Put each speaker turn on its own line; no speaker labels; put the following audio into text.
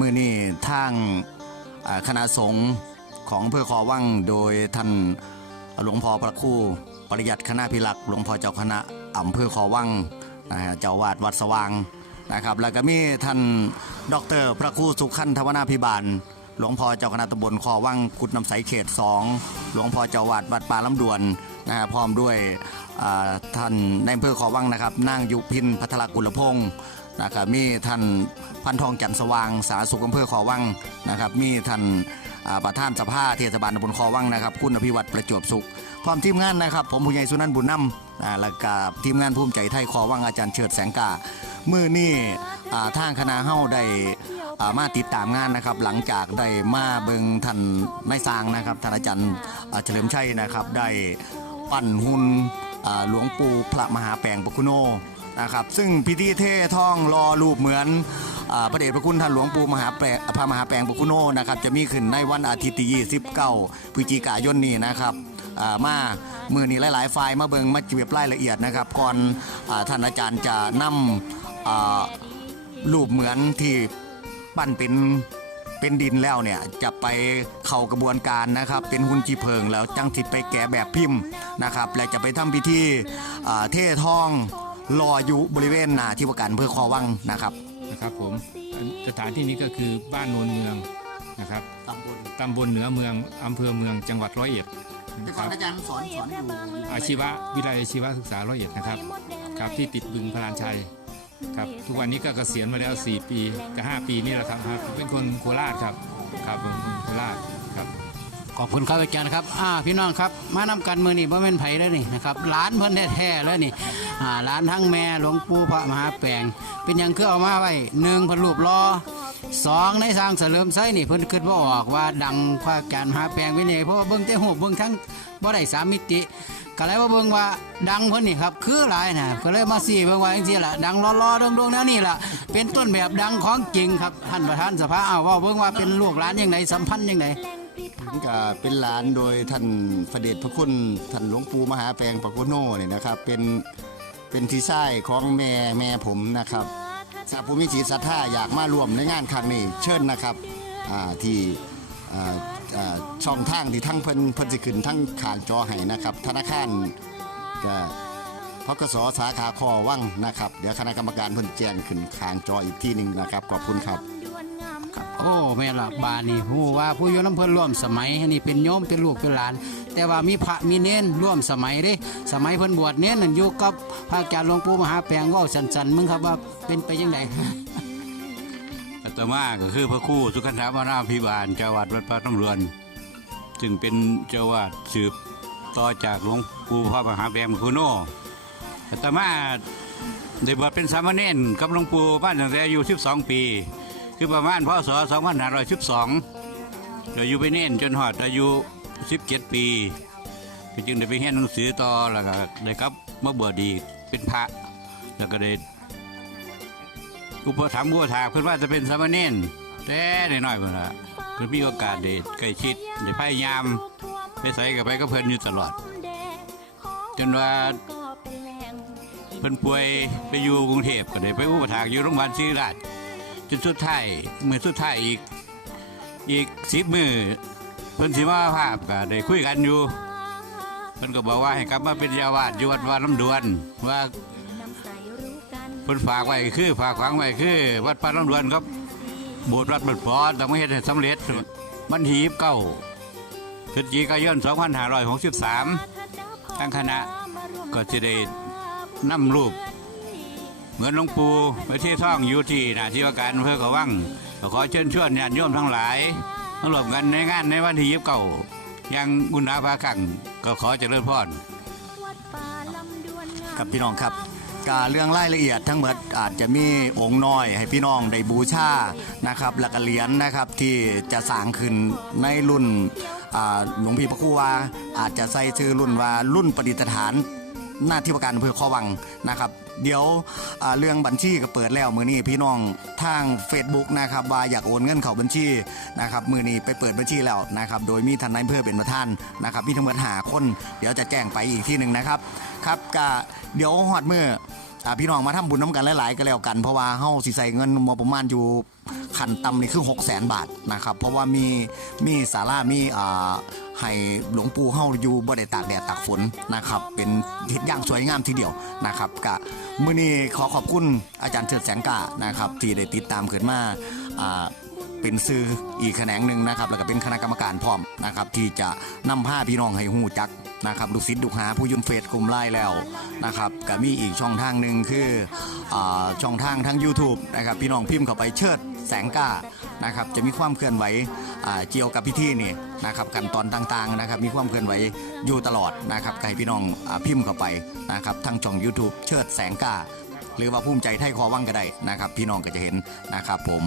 มื่อนี้ทางคณะสงฆ์ของอำเภอคอวังโดยท่านหลวงพ่อพระครูปริยัติคณะพิรักษ์หลวงพ่อเจ้าคณะอำเภอคอวังนะฮะเจ้าวาดวัดสว่างนะครับ แล้วก็มีท่านดรพระครูสุขันธวนาพิบาลหลวงพ่อเจ้าคณะตำบลคอวังกุดน้ำใสเขตสองหลวงพ่อเจ้าวาดวัดป่าลำดวนนะฮะพร้อมด้วยท่านในอำเภอคอวังนะครับนางยุพินพัทรกุลพงศ์ นะครับมีท่านพันทองจันสว่างสาธารณสุขอำเภอคอวังนะครับมีท่านอ่าประธานสภาเทศบาลตำบลคอวังนะครับ คุณอภิวัตรประจวบสุข
พร้อมทีมงานนะครับ ผมผู้ใหญ่สุนันท์บุญนำอ่าแล้วก็ทีมงานภูมิใจไทยคอวังอาจารย์เฉิดแสงกามือนี่ทางคณะเฮาได้ามาติดตามงานนะครับ หลังจากได้มาเบิงท่านนายสร้างนะครับท่านอาจารย์เฉลิมชัยนะครับ ได้ปั้นหุ่นอ่าหลวงปู่พระมหาแปงปกุโน นะครับซึ่งพิธีเท่ท่องรอรูปเหมือนอ่าพระเดชพระคุณท่านหลวงปู่มหาแปลพระมหาแปลงปุกุโนนะครับจะมีขึ้นในวันอาทิตย์ที่29พฤศจิกายนนี้นะครับอ่ามามือนี้หลายๆฝ่ายมาเบิงมาเก็บรายละเอียดนะครับก่อนอาท่านอาจารย์จะนำอ่ารูปเหมือนที่ปั้นเป็นเป็นดินแล้วเนี่ยจะไปเข้ากระบวนการนะครับ เป็นหุ่นจีเพิงแล้วจังสิไปแกะแบบพิมพ์นะครับ และจะไปทำพิธีอ่าเท่ทอง รออยู่บริเวณหน้าที่ว่าการอำเพื่อคอวังนะครับ
นะครับผมสถานที่นี้ก็คือบ้านโนนเมืองนะครับตำบลตำบลเหนือเมืองอำเภอเมืองจังหวัดร้อยเอ็ด
แต่นะคก่อนรับอาจารย์สอนสอนอยู่
อาชีวะวิทยาลัยอาชีวศึกษาร้อยเอ็ดนะครับครับที่ติดบึงพลานชัยครับทุกวันนี้ก็เกษียณมาแล้ว 4 ปีกับ5ปีนี่แหละครับครับเป็นคนโคราชครับครับผมโคราชครับ
ขอบคุณครับอาจารย์ครับอ่าพี่น้องครับ มานำกันมือนี่บ่แม่นไผแล้วนี่นะครับหลานเพิ่นแท้ๆแล้วนี่อ่าหลานทั้งแม่หลวงปู่พระมหาแปลงเป็นหยังคือเอามาไว้หนึ่งพิ่นรูปรอสองในสร้างเสริมไส้นี่เพิ่นคิดบ่ออกว่าดังพระอาจารย์มหาแปลงไว้นี่เพราะว่าเบิ่งแต่หูปเบิ่งทั้งบ่ได้สามมิติก็เลยว่าเบิ่งว่าดังเพิ่นนี่ครับคือหลายนะก็เลยมาสี่เบิ่งว่าจังซี่ล่ะดังล้อๆดงๆแนวนี้ล่ะเป็นต้นแบบดังของจริงครับท่านประธานสภาเอ้าว่าเบิ่งว่าเป็นลูกหลานจังไดสัมพันธ์จังได
ผมก็เป็นหลานโดยท่านพระเดชพระคุณท่านหลวงปู่มหาแปลงปะโกโน่เนี่ยนะครับ เป็นเป็นที่ใช้ของแม่แม่ผมนะครับถ้าผู้มีจิตศรัทธาอยากมาร่วมในงานครั้งนี้เชิญนะครับที่ช่องทางที่ทั้งเพิ่นเพิ่นสิขึ้นทั้งขางจอให้นะครับ ธนาคารก็พกสสาขาคอวังนะครับ เดี๋ยวคณะกรรมการเพิ่นแจ้งขึ้นขางจออีกที่หนึ่งนะครับขอบคุณครับ
โอ้แม่ละบานนี่ฮู้ว่าผู้อยู่น้ำเพิ่นร่วมสมัยอันนี่เป็นโยมเป็นลูกเป็นหลาน แต่ว่ามีพระมีเน้นร่วมสมัยเด้สมัยเพิ่นบวชเน้นนั่นอยู่กับพระอาจารย์หลวงปู่มหาแปลงเว้าสันๆมึงครับว่าเป็นไปจังได
อาตมาก็คือพระครู่สุขันธวนาพิบาลเจ้าวัดวัดพระต้องเรือนซึ่งเป็นเจ้าวาดสืบต่อจากหลวงปู่พระมหาแบมคุโนอาตมาได้บวชเป็นสามเณรกับหลวงปู่บ้านตั้งแต่อายุ12 ปี คือประมาณพศ2512โดยอยู่ไปเน้นจนหอดอายุ 17 ปีก็จึงได้ไปเรียนหนังสือต่อแล้วก็ได้กลับมาบวชดีเป็นพระ แล้วก็ได้อุปถัมภ์บัวถากเพื่อนว่าจะเป็นสามเณรแต่น้อยเพื่อนละเพื่อนมีโอกาสได้ใกล้ชิดได้พยายามไปใส่กับไปก็เพื่อนอยู่ตลอด จนว่าเพื่อนป่วยไปอยู่กรุงเทพก็ได้ไปอุปถากอยู่โรงพยาบาลศรีราช จนสุดท้ายเมื่อสุดท้ายอีก อีกสิบมือเพื่อนสิมาภาพก็ได้คุยกันอยู่เพื่อนก็บอกว่าให้กลับมาเป็นเยาวาดอยู่วัดวาน้ำดวนว่าเพิ่นฝากไว้คือฝากฝังไว้คือ วัดป่าลำดวนครับโบสถ์วัดบัดพอต้องมาเฮ็ดให้สำเร็จมันหีบเก้าพฤศจิกายน2563ทางคณะก็จะได้นำรูป มือนหลวงปู่ไปที่ท่องอยู่ที่หนาที่ว่าการอำเพื่อเขาวังก็ขอเชิญชวนญาติโยมทั้งหลายมาร่วมกันในงานในวันที่ยีิบเก้ายังบุญนาภาคังก็ขอเจริญพร
ครับพี่น้องครับการเรื่องรายละเอียดทั้งหมดอาจจะมีองค์น้อยให้พี่น้องได้บูชานะครับแล้วก็เหรียญนะครับที่จะสร้างขึ้นในรุ่นอ่าหลวงพี่พระครูว่าอาจจะใส่ชื่อรุ่นว่ารุ่นประดิษฐาน หน้าที่ว่าการอำเภอคอวังนะครับ เดี๋ยวเรื่องบัญชีก็เปิดแล้วมือนี้พี่น้องทาง Facebook นะครับว่าอยากโอนเงินเข้าบัญชีนะครับมือนี้ไปเปิดบัญชีแล้วนะครับโดยมีทนายอำเภอเป็นประธานนะครับมีทั้งหมดหาคน เดี๋ยวจะแจ้งไปอีกที่หนึ่งนะครับครับก็เดี๋ยวหอดมือพี่น้องมาทำบุญน้ำกันหลาย ๆ ก็แล้วกันเพราะว่าเฮาสิใส่เงินมาประมาณอยู่ขันต่ำนี่คือ6 0 0 0 0 0 บาทนะครับเพราะว่ามีมีศาลามีอ่า ให้หลวงปู่เฮาอยู่บ่ได้ตากแดดตากฝนนะครับ เป็นเฮ็ดย่างสวยงามทีเดียวนะครับกะมื้อนี้ขอขอบคุณอาจารย์เฉิดแสงกานะครับ ที่ได้ติดตามขึ้นมาอ่าเป็นซื้ออีกแขนงหนึ่งนะครับ แล้วก็เป็นคณะกรรมการพร้อมนะครับ ที่จะนำผ้าพี่น้องให้หูจักนะครับลูกศิษย์ลูกหาผู้ยุนเฟซกลุ่มไล่แล้วนะครับก็มีอีกช่องทางหนึ่งคืออช่องทางทั้ง YouTube นะครับพี่น้องพิมพ์เข้าไปเชิดแสงก้า นะครับจะมีความเคลื่อนไหวเกี่ยวกับพิธีนี่นะครับขั้นตอนต่างๆนะครับมีความเคลื่อนไหวอยู่ตลอดนะครับให้พี่น้องอพิมพ์เข้าไปนะครับทั้งช่อง YouTube เชิดแสงก้า หรือว่าภูมิใจไทยคอวังก็ได้นะครับ พี่น้องก็จะเห็นนะครับผม